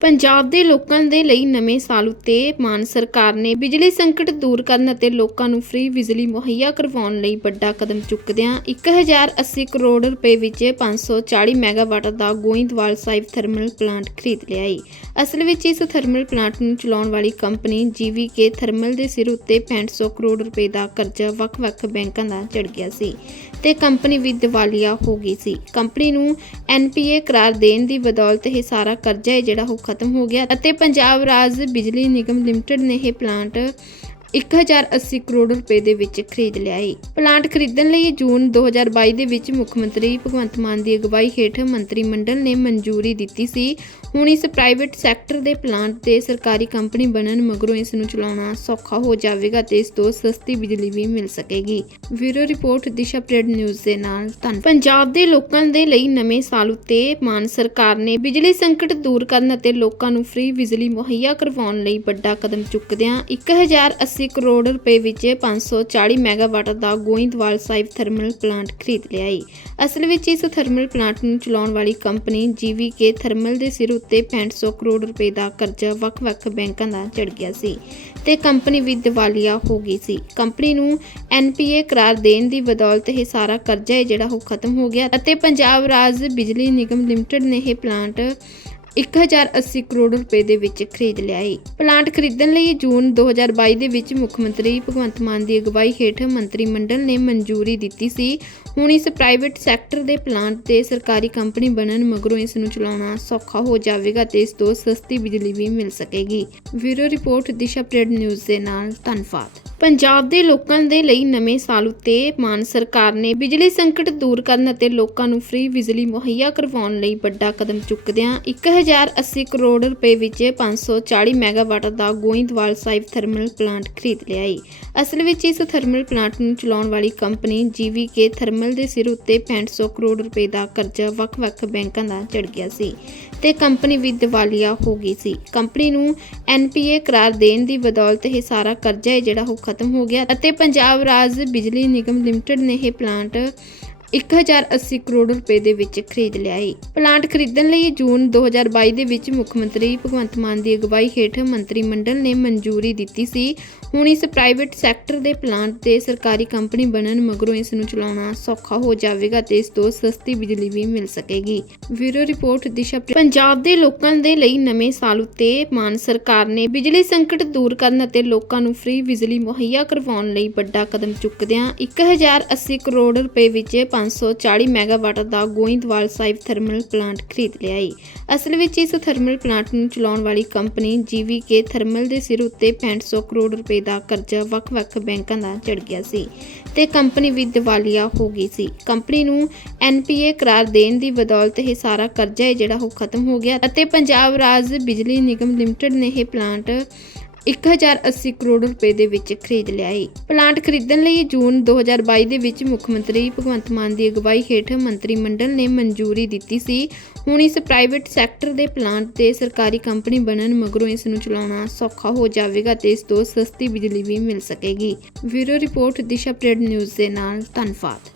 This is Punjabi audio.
ਪੰਜਾਬ ਦੇ ਲੋਕਾਂ ਦੇ ਲਈ ਨਵੇਂ ਸਾਲ ਉੱਤੇ ਮਾਨ ਸਰਕਾਰ ਨੇ ਬਿਜਲੀ ਸੰਕਟ ਦੂਰ ਕਰਨ ਅਤੇ ਲੋਕਾਂ ਨੂੰ ਫ੍ਰੀ ਬਿਜਲੀ ਮੁਹੱਈਆ ਕਰਵਾਉਣ ਲਈ ਵੱਡਾ ਕਦਮ ਚੁੱਕਦਿਆਂ 1080 ਕਰੋੜ ਰੁਪਏ ਵਿੱਚ 540 ਮੈਗਾਵਾਟ ਦਾ ਗੋਇੰਦਵਾਲ ਸਾਹਿਬ ਥਰਮਲ ਪਲਾਂਟ ਖਰੀਦ ਲਿਆ ਹੈ ਅਸਲ ਵਿੱਚ ਇਸ ਥਰਮਲ ਪਲਾਂਟ ਨੂੰ ਚਲਾਉਣ ਵਾਲੀ ਕੰਪਨੀ ਜੀਵੀਕੇ ਥਰਮਲ ਦੇ ਸਿਰ ਉੱਤੇ 6500 ਕਰੋੜ ਰੁਪਏ ਦਾ ਕਰਜ਼ਾ ਵੱਖ-ਵੱਖ ਬੈਂਕਾਂ ਦਾ ਚੜ ਗਿਆ ਸੀ ਤੇ ਕੰਪਨੀ ਵੀ ਦਿਵਾਲੀਆ ਹੋ ਗਈ ਸੀ। ਕੰਪਨੀ ਨੂੰ ਐਨਪੀਏ ਕਰਾਰ ਦੇਣ ਦੀ ਬਦੌਲਤ ਇਹ ਸਾਰਾ ਕਰਜ਼ਾ ਹੈ ਜਿਹੜਾ ਉਹ ਖਤਮ ਹੋ ਗਿਆ ਅਤੇ ਪੰਜਾਬ ਰਾਜ ਬਿਜਲੀ ਨਿਗਮ ਲਿਮਟਿਡ ਨੇ ਇਹ ਪਲਾਂਟ 1080 ਕਰੋੜ ਰੁਪਏ ਦੇ ਵਿੱਚ ਖਰੀਦ ਲਿਆ ਹੈ ਪਲਾਂਟ ਖਰੀਦਣ ਲਈ ਜੂਨ 2022 ਦੇ ਵਿੱਚ ਮੁੱਖ ਮੰਤਰੀ ਭਗਵੰਤ ਮਾਨ ਦੀ ਅਗਵਾਈ ਹੇਠ ਮੰਤਰੀ ਮੰਡਲ ਨੇ ਮਨਜ਼ੂਰੀ ਦਿੱਤੀ ਸੀ। ਹੁਣ ਇਸ ਪ੍ਰਾਈਵੇਟ ਸੈਕਟਰ ਦੇ ਪਲਾਂਟ ਤੇ ਸਰਕਾਰੀ ਕੰਪਨੀ ਬਣਨ ਮਗਰੋਂ ਇਸ ਨੂੰ ਚਲਾਉਣਾ ਸੌਖਾ ਹੋ ਜਾਵੇਗਾ ਤੇ ਇਸ ਤੋਂ ਸਸਤੀ ਬਿਜਲੀ ਵੀ ਮਿਲ ਸਕੇਗੀ। ਵੀਰੋ ਰਿਪੋਰਟ, ਦਿਸ਼ਾ ਪ੍ਰੈਡ ਨਿਊਜ਼ ਦੇ ਨਾਲ ਧੰਨ ਪੰਜਾਬ ਦੇ ਲੋਕਾਂ ਦੇ ਲਈ ਨਵੇਂ ਸਾਲ ਉੱਤੇ ਮਾਨ ਸਰਕਾਰ ਨੇ ਬਿਜਲੀ ਸੰਕਟ ਦੂਰ ਕਰਨ ਅਤੇ ਲੋਕਾਂ ਨੂੰ ਫ੍ਰੀ ਬਿਜਲੀ ਮੁਹੱਈਆ ਕਰਵਾਉਣ ਲਈ ਵੱਡਾ ਕਦਮ ਚੁੱਕਦਿਆਂ 1080 ਕਰੋੜ ਰੁਪਏ ਵਿੱਚ 540 ਮੈਗਾਵਾਟ ਦਾ ਗੋਇੰਦਵਾਲ ਸਾਹਿਬ ਥਰਮਲ ਪਲਾਂਟ ਖਰੀਦ ਲਿਆ ਹੈ ਅਸਲ ਵਿੱਚ ਇਸ ਥਰਮਲ ਪਲਾਂਟ ਨੂੰ ਚਲਾਉਣ ਵਾਲੀ ਕੰਪਨੀ ਜੀਵੀਕੇ ਥਰਮਲ ਦੇ ਸਿਰ ਉੱਤੇ 6500 ਕਰੋੜ ਰੁਪਏ ਦਾ ਕਰਜ਼ਾ ਵੱਖ-ਵੱਖ ਬੈਂਕਾਂ ਦਾ ਚੜ ਗਿਆ ਸੀ ਤੇ ਕੰਪਨੀ ਵੀ ਦਿਵਾਲੀਆ ਹੋ ਗਈ ਸੀ। ਕੰਪਨੀ ਨੂੰ ਐਨਪੀਏ ਕਰਾਰ ਦੇਣ ਦੀ ਬਦੌਲਤ ਇਹ ਸਾਰਾ ਕਰਜ਼ਾ ਹੈ ਜਿਹੜਾ ਉਹ ਖਤਮ ਹੋ ਗਿਆ ਅਤੇ ਪੰਜਾਬ ਰਾਜ ਬਿਜਲੀ ਨਿਗਮ ਲਿਮਟਿਡ ਨੇ ਇਹ ਪਲਾਂਟ 1080 ਕਰੋੜ ਰੁਪਏ ਦੇ ਵਿੱਚ ਖਰੀਦ ਲਿਆ ਹੈ ਪਲਾਂਟ ਖਰੀਦਣ ਲਈ ਜੂਨ 2022 ਦੇ ਵਿੱਚ ਮੁੱਖ ਮੰਤਰੀ ਭਗਵੰਤ ਮਾਨ ਦੀ ਅਗਵਾਈ ਹੇਠ ਮੰਤਰੀ ਮੰਡਲ ਨੇ ਮਨਜ਼ੂਰੀ ਦਿੱਤੀ ਸੀ। ਹੁਣ ਇਸ ਪ੍ਰਾਈਵੇਟ ਸੈਕਟਰ ਦੇ ਪਲਾਂਟ ਤੇ ਸਰਕਾਰੀ ਕੰਪਨੀ ਬਣਨ ਮਗਰੋਂ ਇਸ ਨੂੰ ਚਲਾਉਣਾ ਸੌਖਾ ਹੋ ਜਾਵੇਗਾ ਤੇ ਇਸ ਤੋਂ ਸਸਤੀ ਬਿਜਲੀ ਵੀ ਮਿਲ ਸਕੇਗੀ। ਵੀਰੋ ਰਿਪੋਰਟ, ਦਿਸ਼ਾ ਪ੍ਰੈਡ ਨਿਊਜ਼ ਦੇ ਨਾਲ ਧੰਨਵਾਦ। ਪੰਜਾਬ ਦੇ ਲੋਕਾਂ ਦੇ ਲਈ ਨਵੇਂ ਸਾਲ ਉੱਤੇ ਮਾਨ ਸਰਕਾਰ ਨੇ ਬਿਜਲੀ ਸੰਕਟ ਦੂਰ ਕਰਨ ਅਤੇ ਲੋਕਾਂ ਨੂੰ ਫ੍ਰੀ ਬਿਜਲੀ ਮੁਹੱਈਆ ਕਰਵਾਉਣ ਲਈ ਵੱਡਾ ਕਦਮ ਚੁੱਕਦਿਆਂ 1080 ਕਰੋੜ ਰੁਪਏ ਵਿੱਚ 540 ਮੈਗਾਵਾਟ ਦਾ ਗੋਇੰਦਵਾਲ ਸਾਹਿਬ ਥਰਮਲ ਪਲਾਂਟ ਖਰੀਦ ਲਿਆ ਹੈ ਅਸਲ ਵਿੱਚ ਇਸ ਥਰਮਲ ਪਲਾਂਟ ਨੂੰ ਚਲਾਉਣ ਵਾਲੀ ਕੰਪਨੀ ਜੀਵੀਕੇ ਥਰਮਲ ਦੇ ਸਿਰ ਉੱਤੇ 6500 ਕਰੋੜ ਰੁਪਏ ਦਾ ਕਰਜ਼ਾ ਵੱਖ-ਵੱਖ ਬੈਂਕਾਂ ਦਾ ਚੜ ਗਿਆ ਸੀ ਤੇ ਕੰਪਨੀ ਵੀ ਦਿਵਾਲੀਆ ਹੋ ਗਈ ਸੀ। ਕੰਪਨੀ ਨੂੰ ਐਨਪੀਏ ਕਰਾਰ ਦੇਣ ਦੀ ਬਦੌਲਤ ਇਹ ਸਾਰਾ ਕਰਜ਼ਾ ਹੈ ਜਿਹੜਾ ਉਹ ਖਤਮ ਹੋ ਗਿਆ ਅਤੇ ਪੰਜਾਬ ਰਾਜ ਬਿਜਲੀ ਨਿਗਮ ਲਿਮਟਿਡ ਨੇ ਇਹ ਪਲਾਂਟ 1080 ਕਰੋੜ ਰੁਪਏ ਦੇ ਵਿੱਚ ਖਰੀਦ ਲਿਆ ਹੈ ਪਲਾਂਟ ਖਰੀਦਣ ਲਈ ਜੂਨ 2022 ਦੇ ਵਿੱਚ ਮੁੱਖ ਮੰਤਰੀ ਭਗਵੰਤ ਮਾਨ ਦੀ ਅਗਵਾਈ ਹੇਠ ਮੰਤਰੀ ਮੰਡਲ ਨੇ ਮਨਜ਼ੂਰੀ ਦਿੱਤੀ ਸੀ। ਹੁਣ ਇਸ ਪ੍ਰਾਈਵੇਟ ਸੈਕਟਰ ਦੇ ਪਲਾਂਟ ਤੇ ਸਰਕਾਰੀ ਕੰਪਨੀ ਬਣਨ ਮਗਰੋਂ ਇਸ ਨੂੰ ਚਲਾਉਣਾ ਸੌਖਾ ਹੋ ਜਾਵੇਗਾ ਤੇ ਇਸ ਤੋਂ ਸਸਤੀ ਬਿਜਲੀ ਵੀ ਮਿਲ ਸਕੇਗੀ। ਵੀਰੋ ਰਿਪੋਰਟ, ਦਿਸ਼ਾ ਪੰਜਾਬ ਦੇ ਲੋਕਾਂ ਦੇ ਲਈ ਨਵੇਂ ਸਾਲ ਉੱਤੇ ਮਾਨ ਸਰਕਾਰ ਨੇ ਬਿਜਲੀ ਸੰਕਟ ਦੂਰ ਕਰਨ ਅਤੇ ਲੋਕਾਂ ਨੂੰ ਫ੍ਰੀ ਬਿਜਲੀ ਮੁਹੱਈਆ ਕਰਵਾਉਣ ਲਈ ਵੱਡਾ ਕਦਮ ਚੁੱਕਦਿਆਂ 1080 ਕਰੋੜ ਰੁਪਏ ਵਿੱਚ 540 ਮੈਗਾਵਾਟ ਦਾ ਗੋਇੰਦਵਾਲ ਸਾਹਿਬ ਥਰਮਲ ਪਲਾਂਟ ਖਰੀਦ ਲਿਆ ਹੈ ਅਸਲ ਵਿੱਚ ਇਸ ਥਰਮਲ ਪਲਾਂਟ ਨੂੰ ਚਲਾਉਣ ਵਾਲੀ ਕੰਪਨੀ ਜੀਵੀਕੇ ਥਰਮਲ ਦੇ ਸਿਰ ਉੱਤੇ 6500 ਕਰੋੜ ਰੁਪਏ ਦਾ ਕਰਜ਼ਾ ਵੱਖ-ਵੱਖ ਬੈਂਕਾਂ ਦਾ ਚੜ ਗਿਆ ਸੀ ਤੇ ਕੰਪਨੀ ਵੀ ਦਿਵਾਲੀਆ ਹੋ ਗਈ ਸੀ। ਕੰਪਨੀ ਨੂੰ ਐਨਪੀਏ ਕਰਾਰ ਦੇਣ ਦੀ ਬਦੌਲਤ ਇਹ ਸਾਰਾ ਕਰਜ਼ਾ ਹੈ ਜਿਹੜਾ ਉਹ ਖਤਮ ਹੋ ਗਿਆ ਅਤੇ ਪੰਜਾਬ ਰਾਜ ਬਿਜਲੀ ਨਿਗਮ ਲਿਮਟਿਡ ਨੇ ਇਹ ਪਲਾਂਟ 1080 ਕਰੋੜ ਰੁਪਏ ਦੇ ਵਿੱਚ ਖਰੀਦ ਲਿਆ ਹੈ ਪਲਾਂਟ ਖਰੀਦਣ ਲਈ ਜੂਨ 2022 ਦੇ ਵਿੱਚ ਮੁੱਖ ਮੰਤਰੀ ਭਗਵੰਤ ਮਾਨ ਦੀ ਅਗਵਾਈ ਹੇਠ ਮੰਤਰੀ ਮੰਡਲ ਨੇ ਮਨਜ਼ੂਰੀ ਦਿੱਤੀ ਸੀ। ਹੁਣ ਇਸ ਪ੍ਰਾਈਵੇਟ ਸੈਕਟਰ ਦੇ ਪਲਾਂਟ ਤੇ ਸਰਕਾਰੀ ਕੰਪਨੀ ਬਣਨ ਮਗਰੋਂ ਇਸ ਨੂੰ ਚਲਾਉਣਾ ਸੌਖਾ ਹੋ ਜਾਵੇਗਾ ਤੇ ਇਸ ਤੋਂ ਸਸਤੀ ਬਿਜਲੀ ਵੀ ਮਿਲ ਸਕੇਗੀ। ਬਿਊਰੋ ਰਿਪੋਰਟ, ਦਿਸ਼ਾ ਪ੍ਰੇਡ ਨਿਊਜ਼ ਦੇ ਨਾਲ, ਧੰਨਵਾਦ।